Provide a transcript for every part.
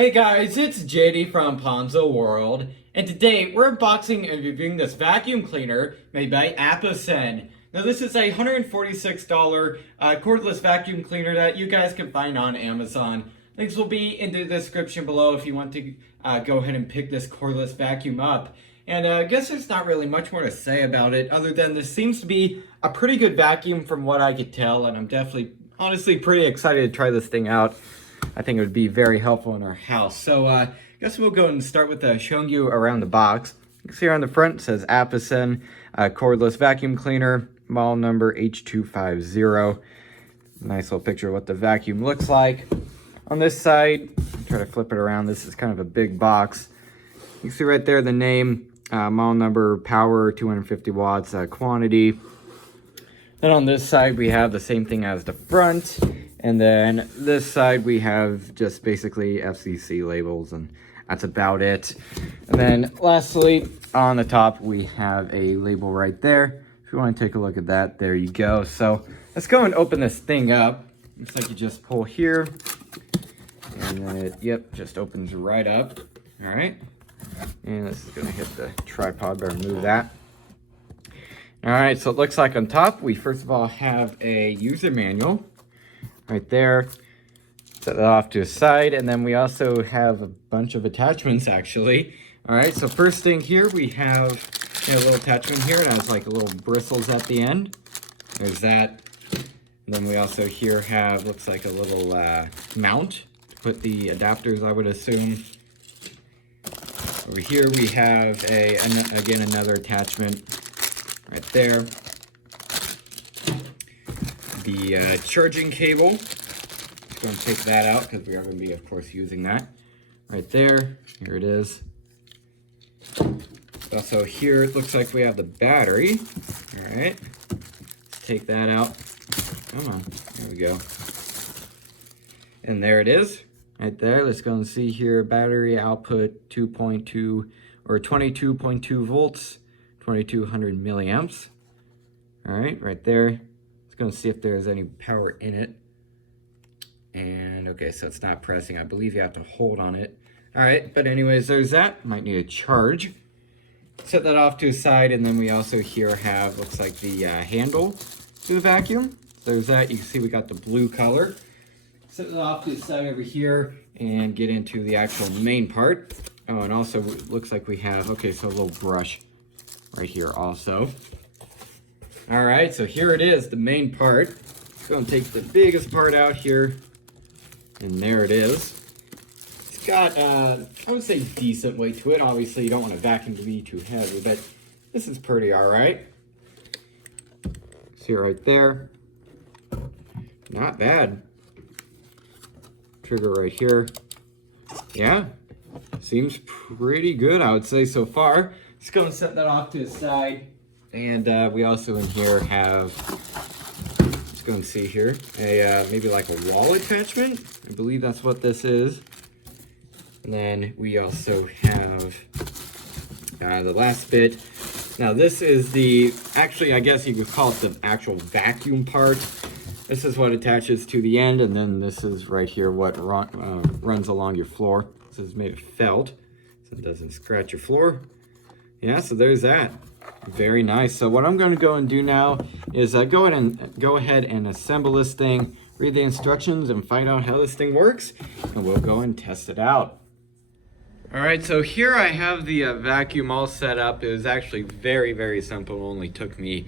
Hey guys, it's JD from Ponzo World, and today we're unboxing and reviewing this vacuum cleaner made by Aposen. Now this is a $146 cordless vacuum cleaner that you guys can find on Amazon. Links will be in the description below if you want to go ahead and pick this cordless vacuum up. And I guess there's not really much more to say about it other than this seems to be a pretty good vacuum from what I could tell, and I'm definitely, honestly, pretty excited to try this thing out. I think it would be very helpful in our house. So I guess we'll go and start with showing you around the box. You can see here on the front it says Aposen cordless vacuum cleaner, model number H250. Nice little picture of what the vacuum looks like. On this side, try to flip it around. This is kind of a big box. You can see right there the name, model number, power, 250 watts, quantity. Then on this side we have the same thing as the front. And then this side we have just basically FCC labels, and that's about it. And then lastly, on the top we have a label right there. If you want to take a look at that, there you go. So let's go and open this thing up. Looks like you just pull here, and then it, just opens right up. All right. And this is gonna hit the tripod, better move that. All right, so it looks like on top, we first of all have a user manual. Right there, set that off to a side, and then we also have a bunch of attachments actually. All right, so first thing here we have a little attachment here. It has like a little bristles at the end. There's that. And then we also here have, looks like a little mount to put the adapters, I would assume. Over here we have again another attachment right there. The charging cable. Just going to take that out because we are going to be, of course, using that. Right there. Here it is. Also here, it looks like we have the battery. All right. Let's take that out. Come on. There we go. And there it is. Right there. Let's go and see here. Battery output 2.2 or 22.2 volts, 2200 milliamps. All right there. Going to see if there's any power in it. And okay, so it's not pressing. I believe you have to hold on it. All right, but anyways, there's that. Might need a charge. Set that off to a side, and then we also here have, looks like the handle to the vacuum. There's that. You can see we got the blue color. Set it off to the side over here and get into the actual main part. Oh, and also looks like we have, okay, so a little brush right here also. All right, so here it is, the main part. I'm going to take the biggest part out here, and there it is. It's got, I would say, decent weight to it. Obviously, you don't want a vacuum to be too heavy, but this is pretty all right. See right there. Not bad. Trigger right here. Yeah, seems pretty good, I would say, so far. Let's go and set that off to the side. And we also in here have, let's go and see here, maybe like a wall attachment. I believe that's what this is. And then we also have the last bit. Now this is the, actually I guess you could call it the actual vacuum part. This is what attaches to the end, and then this is right here what runs along your floor. This is made of felt, so it doesn't scratch your floor. Yeah, so there's that. Very nice. So what I'm going to go and do now is go ahead and assemble this thing, read the instructions, and find out how this thing works, and we'll go and test it out. All right, so here I have the vacuum all set up. It was actually very, very simple. It only took me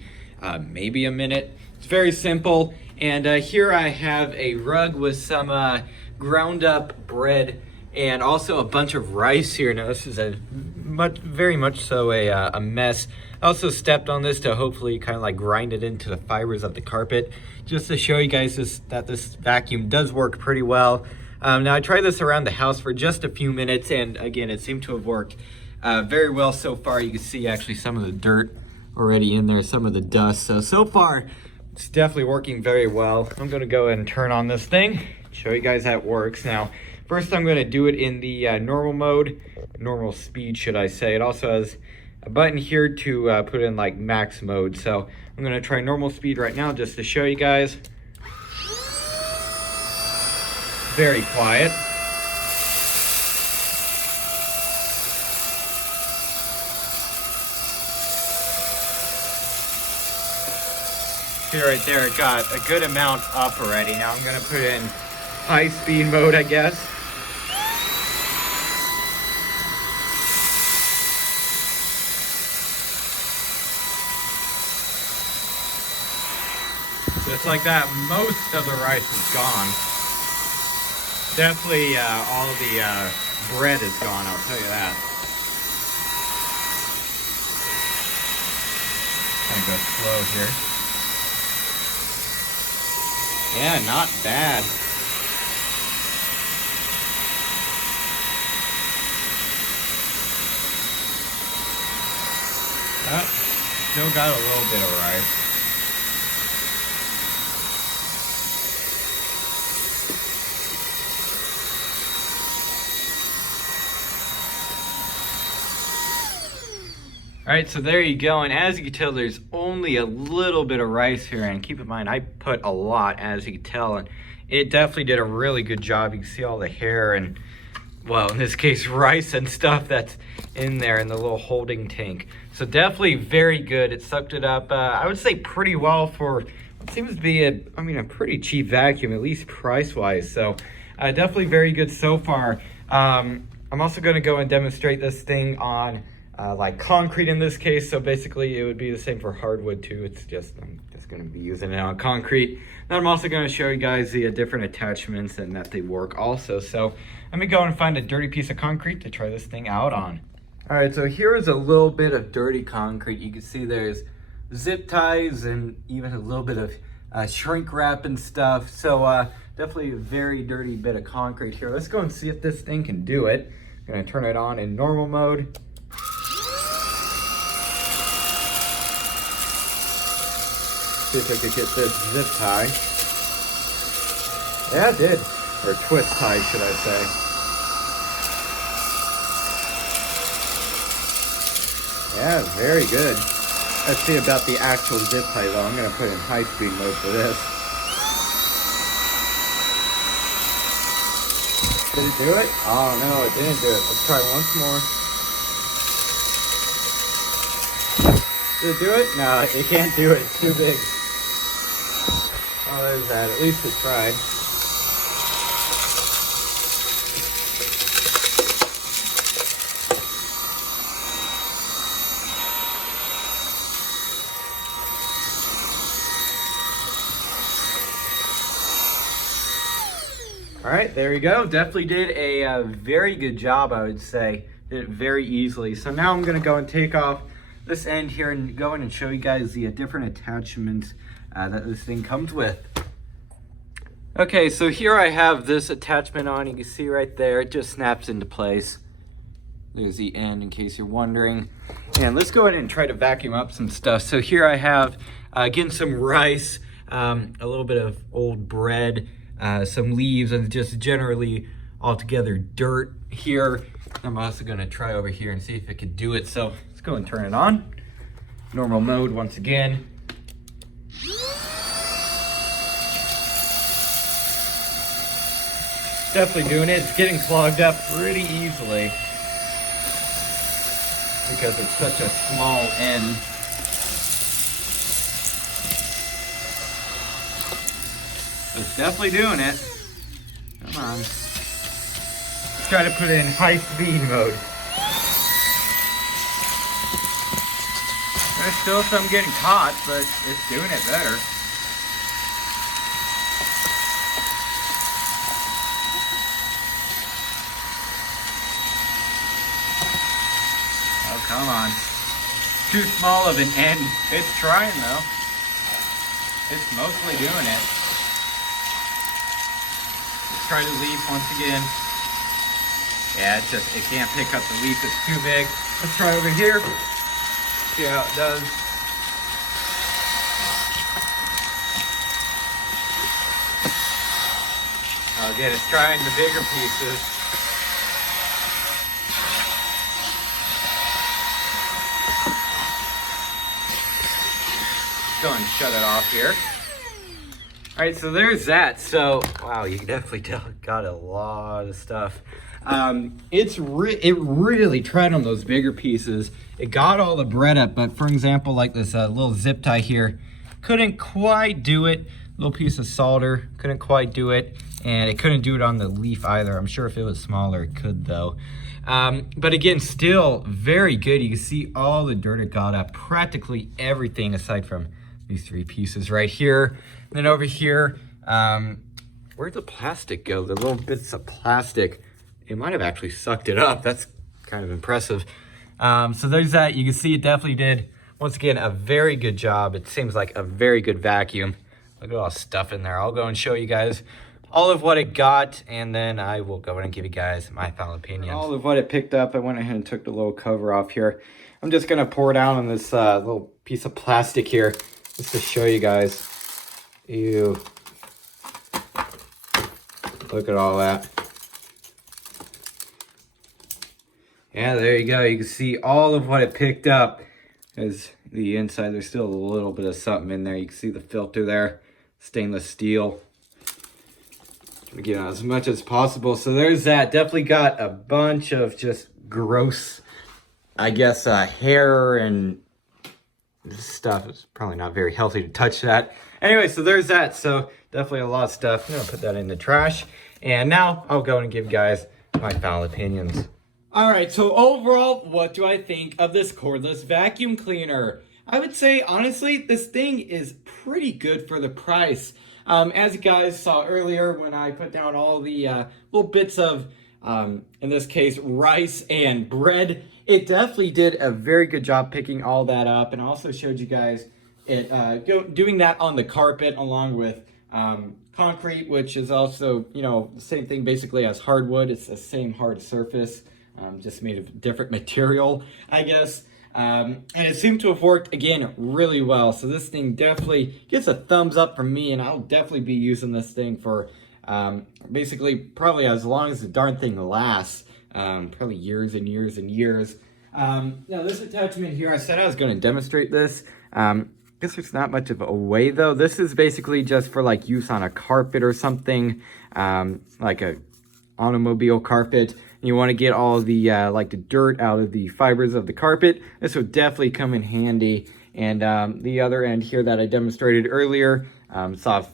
maybe a minute. It's very simple. And here I have a rug with some ground up bread and also a bunch of rice here. Now this is very much so a mess. I also stepped on this to hopefully kind of like grind it into the fibers of the carpet, just to show you guys that this vacuum does work pretty well. Now I tried this around the house for just a few minutes, and again, it seemed to have worked very well so far. You can see actually some of the dirt already in there, some of the dust. So far, it's definitely working very well. I'm gonna go ahead and turn on this thing, show you guys how it works. Now, first I'm gonna do it in the normal mode, normal speed, should I say. It also has a button here to put in like max mode. So I'm gonna try normal speed right now just to show you guys. Very quiet. See right there, it got a good amount up already. Now I'm gonna put it in high speed mode, I guess. Just like that, most of the rice is gone. Definitely all the bread is gone, I'll tell you that. Gonna go slow here. Yeah, not bad. Still got a little bit of rice. All right, so there you go, and as you can tell, there's only a little bit of rice here, and keep in mind, I put a lot, as you can tell, and it definitely did a really good job. You can see all the hair and, well, in this case, rice and stuff that's in there in the little holding tank. So definitely very good. It sucked it up, I would say pretty well for what seems to be a pretty cheap vacuum, at least price-wise. So definitely very good so far. I'm also gonna go and demonstrate this thing on like concrete in this case, so basically it would be the same for hardwood too. It's just, I'm just going to be using it on concrete. Then I'm also going to show you guys the different attachments and that they work also. So let me go and find a dirty piece of concrete to try this thing out on. All right, so here is a little bit of dirty concrete. You can see there's zip ties and even a little bit of shrink wrap and stuff. So definitely a very dirty bit of concrete here. Let's go and see if this thing can do it. I'm going to turn it on in normal mode. See if I could get this zip tie. Yeah, it did. Or twist tie, should I say. Yeah, very good. Let's see about the actual zip tie though. I'm going to put it in high speed mode for this. Did it do it? Oh no, it didn't do it. Let's try once more. Did it do it? No, it can't do it. It's too big. Oh, there's that. At least it tried. All right, there you go. Definitely did a very good job, I would say. Did it very easily. So now I'm going to go and take off this end here and go in and show you guys the different attachments that this thing comes with. Okay, so here I have this attachment on. You can see right there, it just snaps into place. There's the end in case you're wondering. And let's go ahead and try to vacuum up some stuff. So here I have, again, some rice, a little bit of old bread, some leaves, and just generally altogether dirt here. I'm also gonna try over here and see if it could do it. So let's go and turn it on. Normal mode once again. Definitely doing it. It's getting clogged up pretty easily because it's such a small end. It's definitely doing it. Come on. Let's try to put it in high speed mode. There's still some getting caught, but it's doing it better. Oh, come on. Too small of an end. It's trying though. It's mostly doing it. Let's try the leaf once again. Yeah, it can't pick up the leaf, it's too big. Let's try over here. See how it does. Again, it's trying the bigger pieces. Go and shut it off here. All right, so there's that. So, wow, you can definitely tell it got a lot of stuff. It really tried on those bigger pieces. It got all the bread up, but for example, like this little zip tie here, couldn't quite do it. Little piece of solder, couldn't quite do it. And it couldn't do it on the leaf either. I'm sure if it was smaller, it could though. But again, still very good. You can see all the dirt it got up, practically everything aside from these 3 pieces right here. And then over here, where'd the plastic go? The little bits of plastic, it might have actually sucked it up. That's kind of impressive. So there's that. You can see it definitely did, once again, a very good job. It seems like a very good vacuum. Look at all the stuff in there. I'll go and show you guys all of what it got, and then I will go ahead and give you guys my final opinions. All of what it picked up, I went ahead and took the little cover off here. I'm just gonna pour it out on this little piece of plastic here, just to show you guys. Ew. Look at all that. Yeah, there you go. You can see all of what it picked up. As the inside, there's still a little bit of something in there. You can see the filter there, stainless steel. Get as much as possible. So there's that. Definitely got a bunch of just gross, I guess, hair and stuff. It's probably not very healthy to touch that. Anyway, so there's that. So definitely a lot of stuff. I'm gonna put that in the trash. And now I'll go and give you guys my final opinions. All right, so overall, what do I think of this cordless vacuum cleaner? I would say, honestly, this thing is pretty good for the price. As you guys saw earlier, when I put down all the little bits of, in this case, rice and bread, it definitely did a very good job picking all that up. And I also showed you guys it doing that on the carpet along with concrete, which is also, you know, the same thing basically as hardwood. It's the same hard surface, just made of different material, I guess. And it seemed to have worked, again, really well. So this thing definitely gets a thumbs up from me, and I'll definitely be using this thing for basically probably as long as the darn thing lasts, probably years and years and years. Now this attachment here, I said I was going to demonstrate this. I guess there's not much of a way though. This is basically just for like use on a carpet or something, like a automobile carpet. You want to get all the like the dirt out of the fibers of the carpet. This would definitely come in handy. And the other end here that I demonstrated earlier, it's off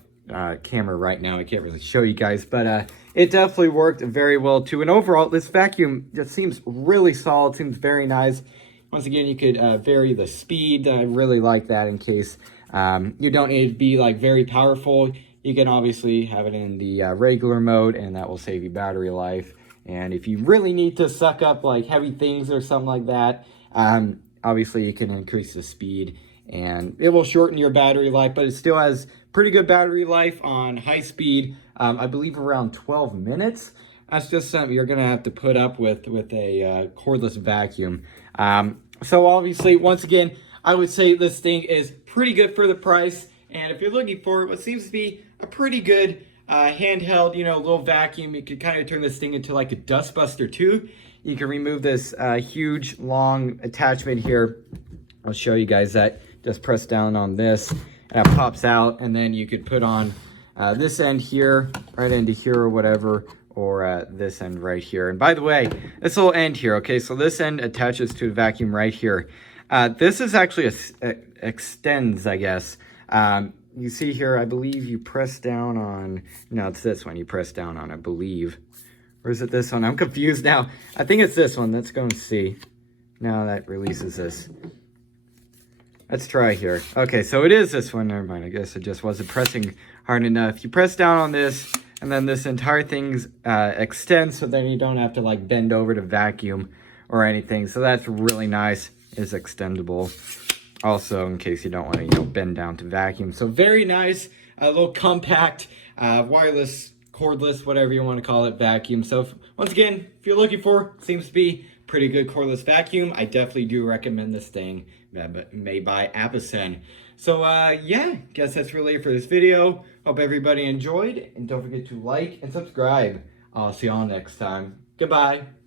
camera right now. I can't really show you guys, but it definitely worked very well too. And overall, this vacuum just seems really solid. Seems very nice. Once again, you could vary the speed. I really like that in case you don't need to be like very powerful. You can obviously have it in the regular mode, and that will save you battery life. And if you really need to suck up like heavy things or something like that, obviously you can increase the speed and it will shorten your battery life, but it still has pretty good battery life on high speed. I believe around 12 minutes. That's just something you're gonna have to put up with a cordless vacuum. So obviously, once again, I would say this thing is pretty good for the price. And if you're looking for what seems to be a pretty good handheld, you know, little vacuum, you could kind of turn this thing into like a dust buster too. You can remove this huge long attachment here. I'll show you guys that. Just press down on this and it pops out, and then you could put on this end here, right into here or whatever, or this end right here. And by the way, this little end here, okay, so this end attaches to a vacuum right here. This is actually extends, I guess. You see here, I believe you press down on, no, it's this one you press down on, I believe. Or is it this one? I'm confused now. I think it's this one. Let's go and see. No, that releases this. Let's try here. Okay, so it is this one. Never mind. I guess it just wasn't pressing hard enough. You press down on this, and then this entire thing extends, so then you don't have to like bend over to vacuum or anything. So that's really nice. It's extendable. Also, in case you don't want to, you know, bend down to vacuum. So very nice, a little compact, wireless, cordless, whatever you want to call it, vacuum. So once again, if you're looking for, seems to be pretty good cordless vacuum, I definitely do recommend this thing, made by Aposen. So yeah, guess that's really it for this video. Hope everybody enjoyed, and don't forget to like and subscribe. I'll see y'all next time. Goodbye.